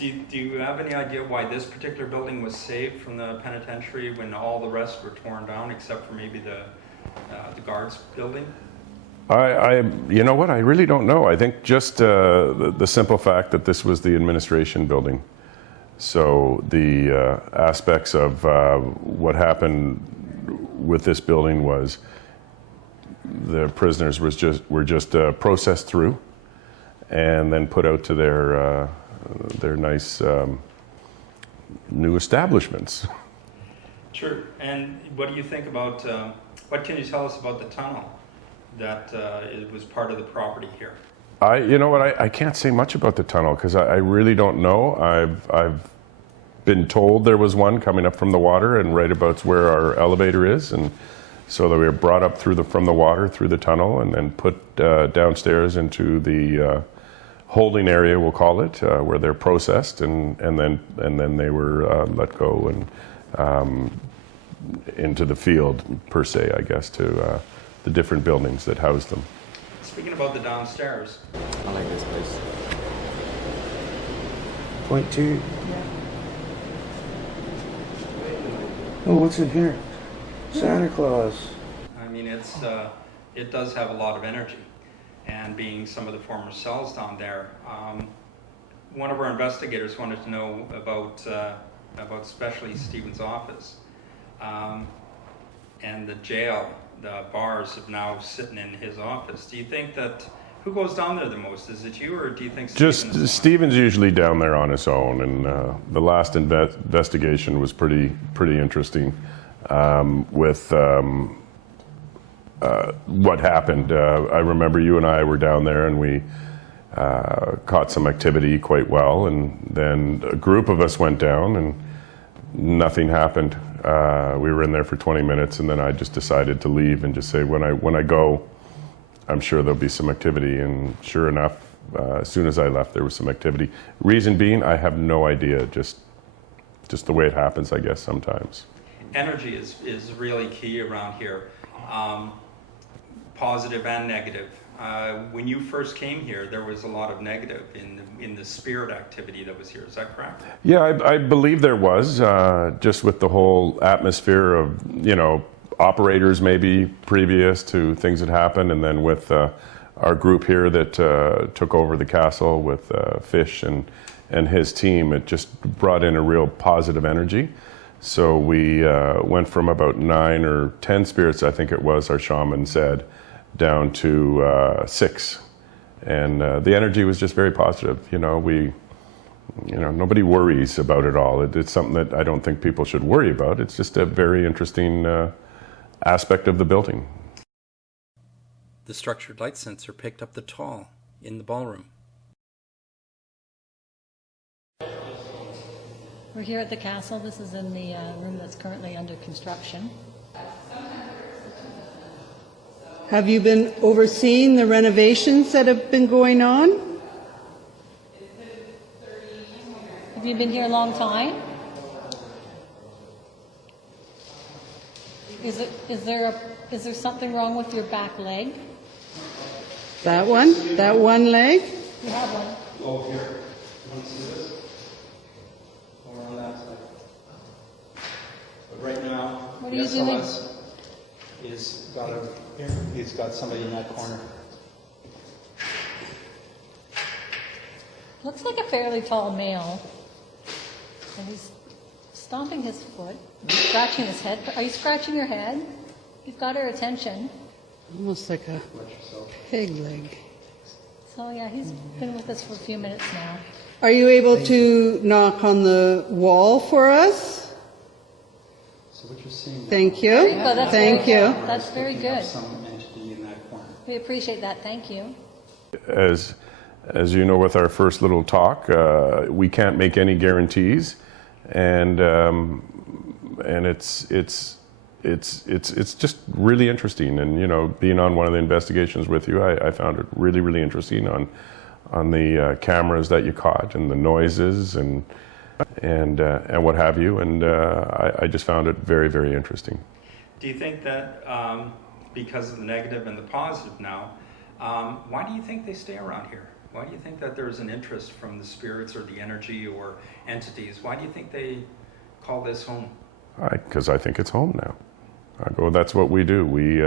Do you have any idea why this particular building was saved from the penitentiary when all the rest were torn down, except for maybe the guards building? You know what? I really don't know. I think just the simple fact that this was the administration building. So the aspects of what happened with this building was the prisoners were just processed through and then put out to their nice new establishments. Sure. And what do you think about, what can you tell us about the tunnel that it was part of the property here? You know what, I can't say much about the tunnel because I really don't know. I've been told there was one coming up from the water and right about where our elevator is, and so that we were brought up from the water through the tunnel and then put downstairs into the holding area, we'll call it, where they're processed, and then they were let go and into the field per se, I guess, to the different buildings that housed them. Speaking about the downstairs. I like this place. Point two. Oh, what's in here? Santa Claus. I mean, it does have a lot of energy. And being some of the former cells down there, one of our investigators wanted to know about especially Stephen's office and the jail. The bars have now sitting in his office. Do you think that, who goes down there the most? Is it you, or do you think Stephen's usually down there on his own, and the last investigation was pretty interesting with what happened. I remember you and I were down there, and we caught some activity quite well, and then a group of us went down, and nothing happened. We were in there for 20 minutes, and then I just decided to leave and just say, when I go, I'm sure there'll be some activity. And sure enough, as soon as I left, there was some activity. Reason being, I have no idea, just the way it happens, I guess, sometimes. Energy is really key around here, positive and negative. When you first came here, there was a lot of negative in the spirit activity that was here. Is that correct? Yeah, I believe there was, just with the whole atmosphere of, operators maybe previous to things that happened, and then with our group here that took over the castle with Fish and his team, it just brought in a real positive energy. So we went from about 9 or 10 spirits, I think it was, our shaman said, down to 6, and the energy was just very positive. Nobody worries about it all. It's something that I don't think people should worry about. It's just a very interesting aspect of the building. The structured light sensor picked up the toll in the ballroom. We're here at the castle. This is in the room that's currently under construction. Have you been overseeing the renovations that have been going on? Have you been here a long time? Is there something wrong with your back leg? That one leg? You have one. Oh, here. You want to see this? Or on that side. But right now, what are you doing? He's got somebody in that corner. Looks like a fairly tall male. And he's stomping his foot, scratching his head. Are you scratching your head? You've got her attention. Almost like a pig leg. So yeah, he's been with us for a few minutes now. Are you able to knock on the wall for us? So what you're seeing. Thank you. Thank you. you. That's very good. Some entity in that corner. We appreciate that. Thank you. As you know, with our first little talk, we can't make any guarantees, and it's just really interesting. And being on one of the investigations with you, I found it really interesting on the cameras that you caught and the noises and what have you. And I just found it very interesting. Do you think that because of the negative and the positive now, why do you think they stay around here? Why do you think that there's an interest from the spirits or the energy or entities? Why do you think they call this home? Because I think it's home now. That's what we do. We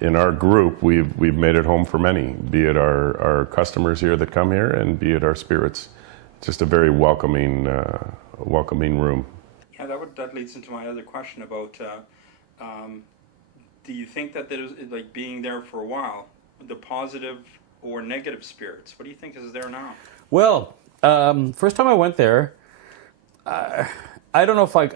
in our group, we've made it home for many, be it our customers here that come here, and be it our spirits. Just a very welcoming room. Yeah, that leads into my other question about. Do you think that there's, like, being there for a while, the positive or negative spirits? What do you think is there now? Well, first time I went there, I don't know if I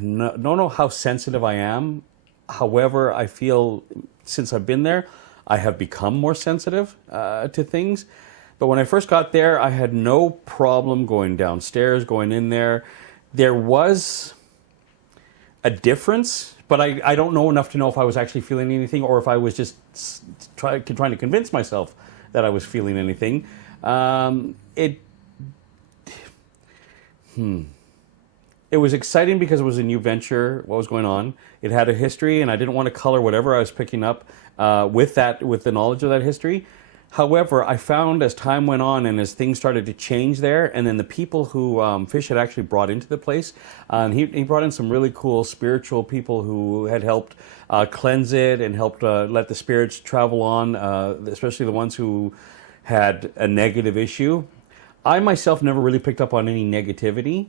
don't know how sensitive I am. However, I feel since I've been there, I have become more sensitive to things. But when I first got there, I had no problem going downstairs, going in there. There was a difference, but I don't know enough to know if I was actually feeling anything or if I was just trying to convince myself that I was feeling anything. It was exciting because it was a new venture, what was going on. It had a history, and I didn't want to color whatever I was picking up with the knowledge of that history. However, I found as time went on and as things started to change there, and then the people who Fish had actually brought into the place, he brought in some really cool spiritual people who had helped cleanse it and helped let the spirits travel on, especially the ones who had a negative issue. I myself never really picked up on any negativity,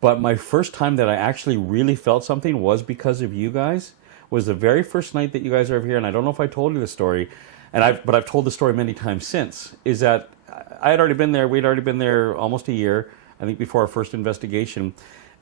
but my first time that I actually really felt something was because of you guys. Was the very first night that you guys are over here, and I don't know if I told you the story, but I've told the story many times since, is that I had already been there, we'd already been there almost a year, I think before our first investigation,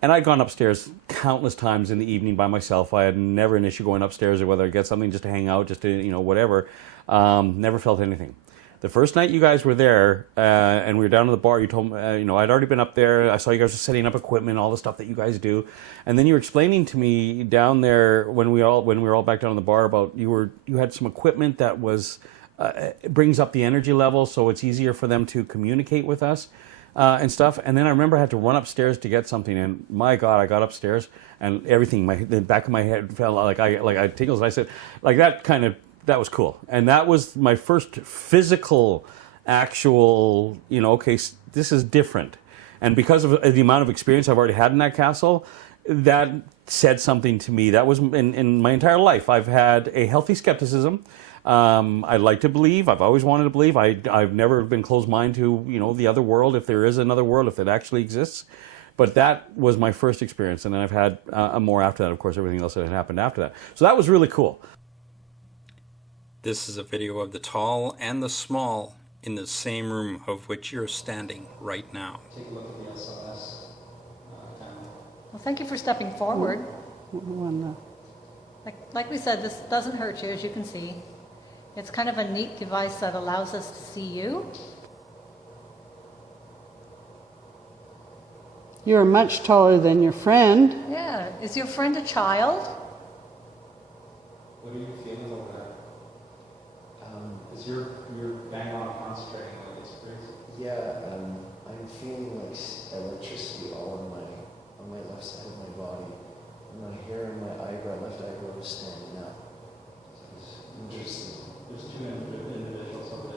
and I'd gone upstairs countless times in the evening by myself. I had never an issue going upstairs or whether I get something just to hang out, just to, whatever. Never felt anything. The first night you guys were there, and we were down at the bar, you told me, I'd already been up there. I saw you guys were setting up equipment, all the stuff that you guys do, and then you were explaining to me down there when we were all back down in the bar about you had some equipment that was it brings up the energy level, so it's easier for them to communicate with us and stuff. And then I remember I had to run upstairs to get something, and my God, I got upstairs and everything, the back of my head felt like I tingles. And I said, like that was cool. And that was my first physical, actual, okay, this is different. And because of the amount of experience I've already had in that castle, that said something to me. That was in my entire life. I've had a healthy skepticism. I like to believe. I've always wanted to believe. I've never been closed-minded to, the other world, if there is another world, if it actually exists. But that was my first experience. And then I've had more after that, of course, everything else that had happened after that. So that was really cool. This is a video of the tall and the small in the same room of which you're standing right now. Take a look at the SLS panel. Well, thank you for stepping forward. Like we said, this doesn't hurt you, as you can see. It's kind of a neat device that allows us to see you. You're much taller than your friend. Yeah. Is your friend a child? What are you feeling about that? Is you're bang on concentrating like it's crazy. Yeah, I'm feeling like electricity all on my left side of my body. And my hair and my left eyebrow is standing up. It's interesting. There's two individuals over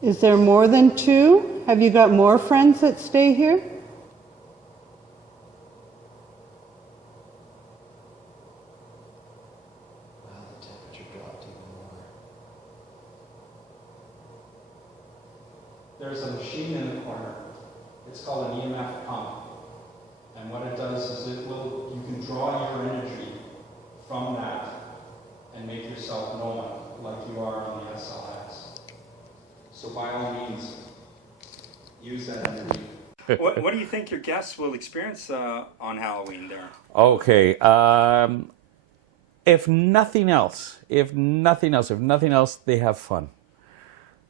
there. Is there more than two? Have you got more friends that stay here? There's a machine in the corner. It's called an EMF pump. And what it does is you can draw your energy from that and make yourself known like you are on the SLS. So by all means, use that energy. What do you think your guests will experience on Halloween there? Okay. If nothing else, they have fun.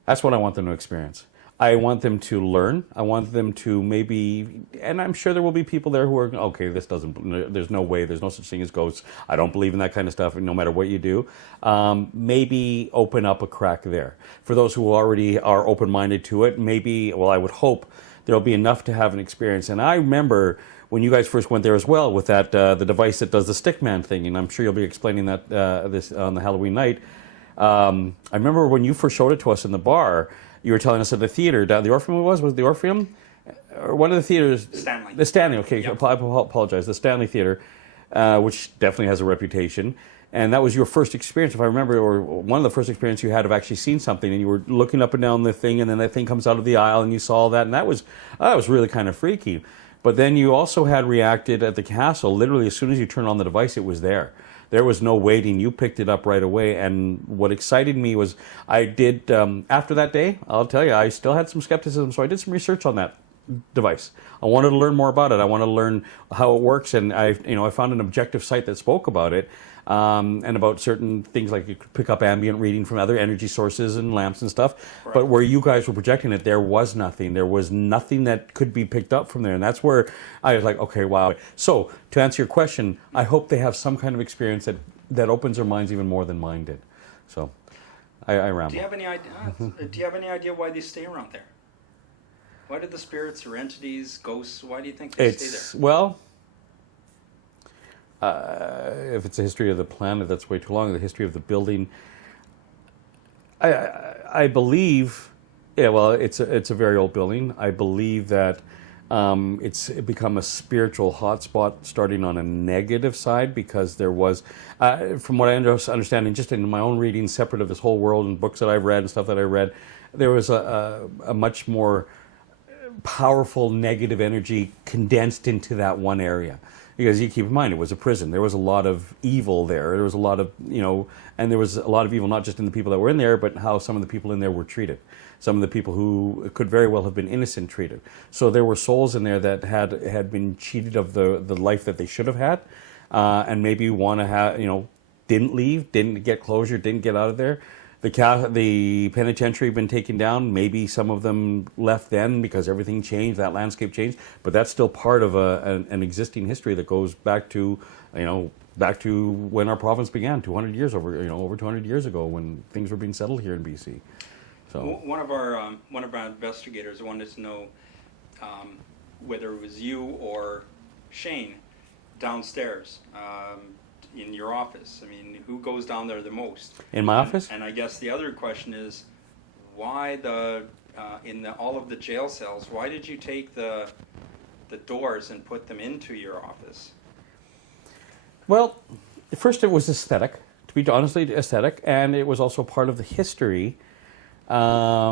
That's what I want them to experience. I want them to learn. I want them to maybe, and I'm sure there will be people there who are, okay, there's no way, there's no such thing as ghosts. I don't believe in that kind of stuff, no matter what you do. Maybe open up a crack there. For those who already are open-minded to it, maybe, well, I would hope there'll be enough to have an experience. And I remember when you guys first went there as well with that the device that does the stickman thing, and I'm sure you'll be explaining that this on the Halloween night. I remember when you first showed it to us in the bar, you were telling us at the theater, the Orpheum was it the Orpheum? Or one of the theaters? Stanley. The Stanley, okay, Yep. I apologize. The Stanley Theater, which definitely has a reputation. And that was your first experience, if I remember, or one of the first experiences you had of actually seeing something, and you were looking up and down the thing, and then that thing comes out of the aisle, and you saw that, and that was really kind of freaky. But then you also had reacted at the castle. Literally, as soon as you turned on the device, it was there. There was no waiting. You picked it up right away. And what excited me was I did, after that day, I'll tell you, I still had some skepticism, so I did some research on that device. I wanted to learn more about it. I wanted to learn how it works, and I found an objective site that spoke about it, and about certain things like you could pick up ambient reading from other energy sources and lamps and stuff. Right. But where you guys were projecting it, there was nothing. There was nothing that could be picked up from there, and that's where I was like, okay, wow. So to answer your question, I hope they have some kind of experience that opens their minds even more than mine did. So I ramble. Do you have any idea? Do you have any idea why they stay around there? Why do the spirits or entities, ghosts? Why do you think they stay there? Well, if it's a history of the planet, that's way too long. The history of the building, I believe. Yeah, well, it's a very old building. I believe that it's become a spiritual hotspot, starting on a negative side, because there was, from what I understand, and just in my own reading, separate of this whole world and books that I've read and stuff that I read, there was a much more powerful negative energy condensed into that one area. Because you keep in mind, it was a prison. There was a lot of evil there. There was a lot of, and there was a lot of evil not just in the people that were in there, but how some of the people in there were treated. Some of the people who could very well have been innocent treated. So there were souls in there that had been cheated of the life that they should have had, and maybe want to have, didn't leave, didn't get closure, didn't get out of there. The penitentiary had been taken down. Maybe some of them left then because everything changed, that landscape changed. But that's still part of an existing history that goes back to, back to when our province began, 200 years over 200 years ago, when things were being settled here in BC. So One of our investigators wanted to know whether it was you or Shane downstairs. In your office. I mean, who goes down there the most? in my office, And I guess the other question is, why in all of the jail cells, why did you take the doors and put them into your office? well, first it was aesthetic. To be honestly, aesthetic, and it was also part of the history. I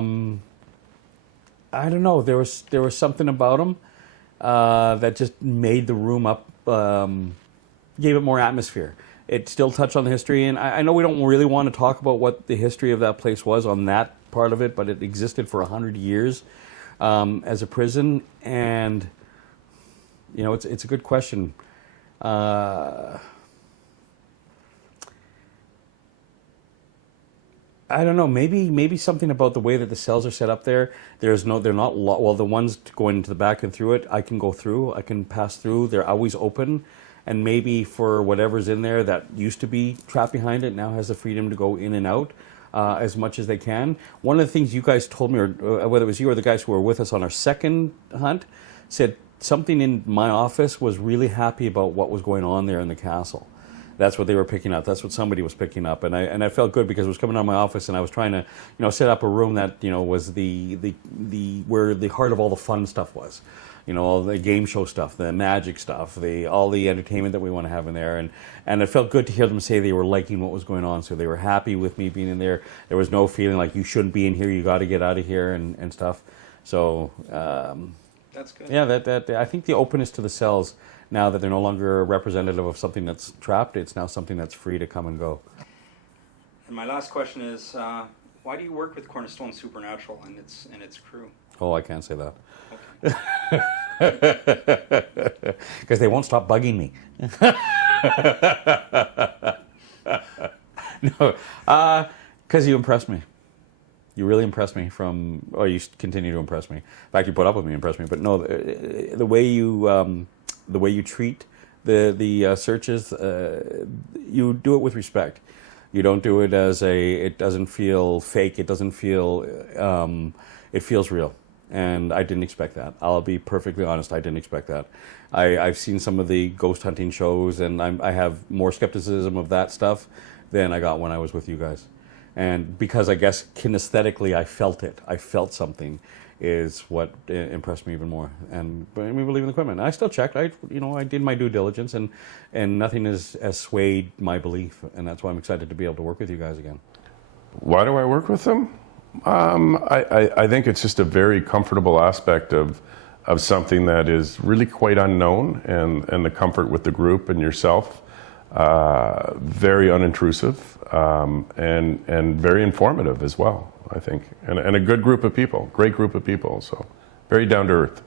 don't know. There was something about them that just made the room up. Gave it more atmosphere. It still touched on the history, and I know we don't really want to talk about what the history of that place was on that part of it, but it existed for 100 years as a prison, and it's a good question. I don't know. Maybe something about the way that the cells are set up there. They're not well. The ones going into the back and through it, I can go through. I can pass through. They're always open. And maybe for whatever's in there that used to be trapped behind it now has the freedom to go in and out as much as they can. One of the things you guys told me, or whether it was you or the guys who were with us on our second hunt, said something in my office was really happy about what was going on there in the castle. That's what they were picking up. That's what somebody was picking up, and I felt good because it was coming out of my office, and I was trying to set up a room that was the where the heart of all the fun stuff was. All the game show stuff, the magic stuff, all the entertainment that we want to have in there. And it felt good to hear them say they were liking what was going on. So they were happy with me being in there. There was no feeling like you shouldn't be in here, you got to get out of here and stuff. So, That's good. yeah, that I think the openness to the cells, now that they're no longer representative of something that's trapped, it's now something that's free to come and go. And my last question is, why do you work with Cornerstone Supernatural and its crew? Oh, I can't say that. Okay. Because they won't stop bugging me. No, because you impressed me. You really impressed me you continue to impress me. In fact, you put up with me, impressed me. But no, the way you treat the searches, you do it with respect. You don't do it as it doesn't feel fake. It doesn't feel, it feels real. and I didn't expect that. I'll be perfectly honest, I didn't expect that. I've seen some of the ghost hunting shows, and I have more skepticism of that stuff than I got when I was with you guys. And because I guess kinesthetically I felt it. I felt something is what impressed me even more. And but we believe in the equipment. I still checked. I did my due diligence, and nothing has swayed my belief. And that's why I'm excited to be able to work with you guys again. Why do I work with them? I think it's just a very comfortable aspect of something that is really quite unknown, and the comfort with the group and yourself. Very unintrusive, and very informative as well, I think. And a good group of people, great group of people, so very down to earth.